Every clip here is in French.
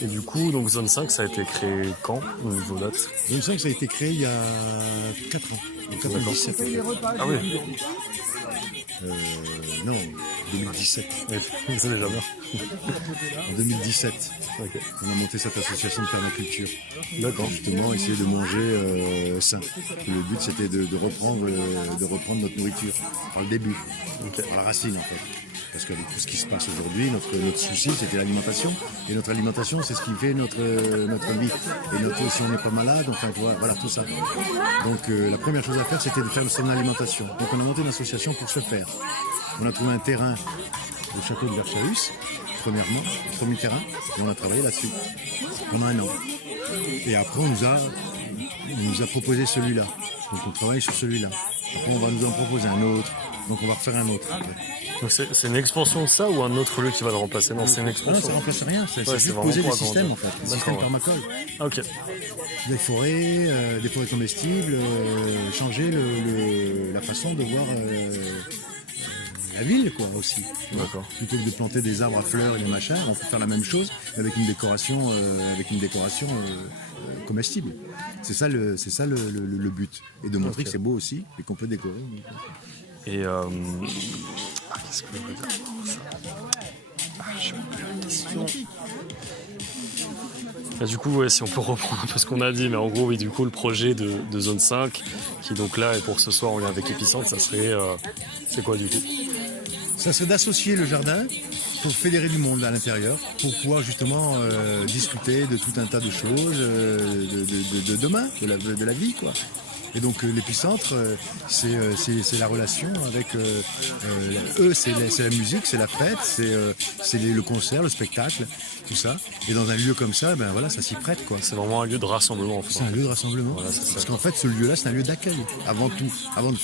Et du coup, donc Zone 5, ça a été créé quand, au niveau date? Zone 5, ça a été créé il y a 4 ans, en 97. Ah oui, Non, 2017. c'est déjà bien. En 2017, Ok. on a monté cette association de permaculture. D'accord. Justement, essayer de manger sain. Le but, c'était de reprendre notre nourriture par le début, par la racine en fait. Parce qu'avec tout ce qui se passe aujourd'hui, notre souci, c'était l'alimentation. Et notre alimentation, c'est ce qui fait notre vie. Et si on n'est pas malade, enfin, voilà, tout ça. Donc, la première chose à faire, c'était de faire son alimentation. Donc, on a monté une association pour ce faire. On a trouvé un terrain au château de Verchahus, premièrement, le premier terrain, et on a travaillé là-dessus pendant 1 an. Et après, on nous a proposé celui-là. Donc, on travaille sur celui-là. Après, on va nous en proposer un autre. Donc, on va refaire un autre. Donc c'est une expansion de ça ou un autre lieu qui va le remplacer? Non, c'est une Non, expansion. ça ne remplace rien, c'est juste vraiment poser pour des systèmes agrandir. en fait, des D'accord, systèmes ouais. permacoles. Ah, ok. Des forêts comestibles, changer la façon de voir la ville quoi aussi. D'accord. Plutôt que de planter des arbres à fleurs et des machins, on peut faire la même chose avec une décoration, comestible. C'est ça le but. Et de montrer que c'est beau aussi et qu'on peut décorer. Et qu'est-ce que je veux dire pour ça? J'ai oublié la question. Bah, du coup, ouais, si on peut reprendre un peu ce qu'on a dit, mais en gros, oui, du coup, le projet de Zone 5, qui donc là est pour ce soir en lien avec Épicentre, ça serait. C'est quoi du coup? Ça serait d'associer le jardin pour fédérer du monde à l'intérieur, pour pouvoir justement discuter de tout un tas de choses, de demain, de la vie, quoi. Et donc l'épicentre, c'est la relation avec eux, c'est la musique, c'est la fête, c'est le concert, le spectacle, tout ça. Et dans un lieu comme ça, ben voilà, ça s'y prête quoi. C'est vraiment un lieu de rassemblement en fait. C'est un lieu de rassemblement. Voilà, c'est ça. Parce qu'en fait, ce lieu-là, c'est un lieu d'accueil. Avant tout, avant de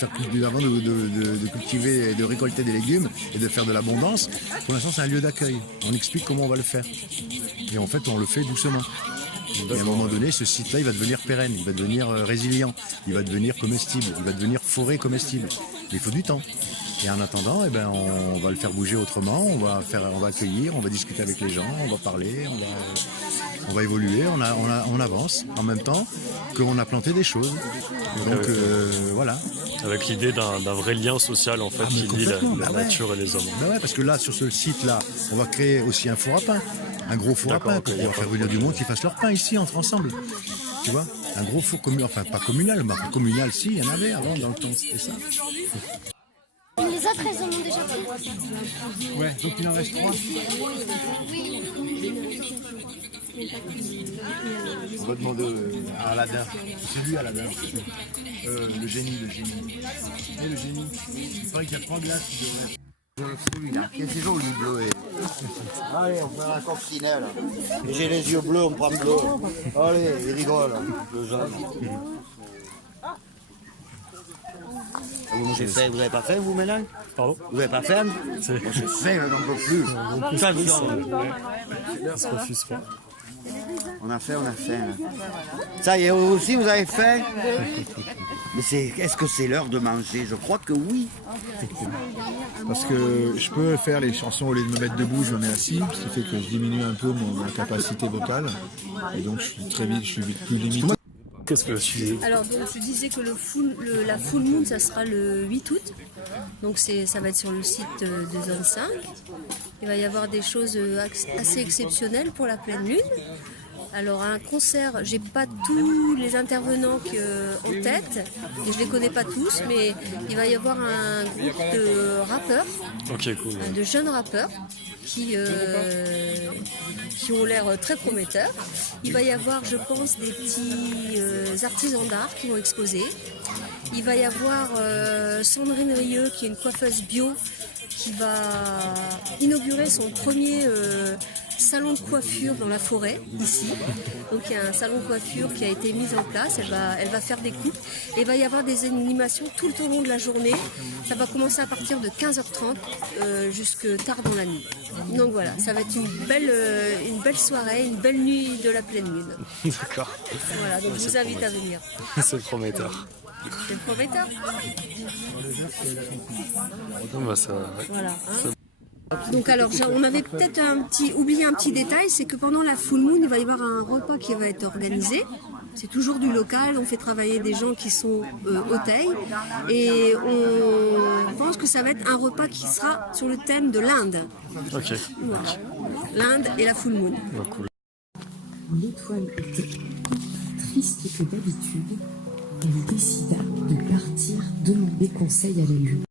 cultiver et de récolter des légumes et de faire de l'abondance, pour l'instant, c'est un lieu d'accueil. On explique comment on va le faire. Et en fait, on le fait doucement. Et à un moment donné, ce site-là, il va devenir pérenne, il va devenir résilient, il va devenir comestible, il va devenir forêt comestible. Mais il faut du temps. Et en attendant, eh ben, on va le faire bouger autrement, on va accueillir, on va discuter avec les gens, on va parler, on va évoluer, on avance en même temps qu'on a planté des choses. Donc voilà. Avec l'idée d'un vrai lien social en fait qui lie la nature et les hommes. Ben ouais, parce que là, sur ce site-là, on va créer aussi un four à pain. Un gros four à pain pour pouvoir faire venir du monde qui fasse leur pain ici, ensemble. Tu vois, un gros four communal, enfin pas communal, mais communal si, il y en avait avant dans le temps, c'était ça. Les autres, elles en ont déjà pris. Ouais, donc il en reste 3. On va demander à Aladdin. C'est lui Aladdin. Le génie. Et le génie. Il paraît qu'il y a 3 glaces qui devraient. Celui-là, c'est joli bleu. Allez, on fait un coccinelle. J'ai les yeux bleus, on prend bleu. Allez, il rigole, le jeune. J'ai fait, vous n'avez pas fait vous maintenant? Pardon? Vous n'avez pas fait? J'ai fait, on n'en peut plus. Ça se refuse pas. On a fait. Ça y est, vous aussi vous avez fait? Mais est-ce que c'est l'heure de manger? Je crois que oui. Parce que je peux faire les chansons au lieu de me mettre debout, je me mets assis, ce qui fait que je diminue un peu ma capacité vocale. Et donc je suis vite plus limité. Qu'est-ce que tu... Alors donc je disais que la full moon ça sera le 8 août. Donc ça va être sur le site de Zone 5. Il va y avoir des choses assez exceptionnelles pour la pleine lune. Alors un concert, j'ai pas tous les intervenants en tête et je les connais pas tous, mais il va y avoir un groupe de rappeurs, de jeunes rappeurs qui ont l'air très prometteurs. Il va y avoir, je pense, des petits artisans d'art qui vont exposer. Il va y avoir Sandrine Rieu, qui est une coiffeuse bio, qui va inaugurer son premier salon de coiffure dans la forêt, ici. Donc il y a un salon de coiffure qui a été mis en place, elle va faire des coupes. Et il va y avoir des animations tout le long de la journée. Ça va commencer à partir de 15h30 jusque tard dans la nuit. Donc voilà, ça va être une belle soirée, une belle nuit de la pleine lune. D'accord. Voilà, donc je vous invite à venir. C'est prometteur. C'est prometteur. Bah, ça... Voilà. Hein. Donc alors, on avait peut-être oublié un petit détail, c'est que pendant la full moon, il va y avoir un repas qui va être organisé. C'est toujours du local, on fait travailler des gens qui sont au Teil et on pense que ça va être un repas qui sera sur le thème de l'Inde. Ok. Voilà. L'Inde et la full moon. Bah, cool. L'étoile était plus triste que d'habitude. Elle décida de partir demander conseil à l'élu.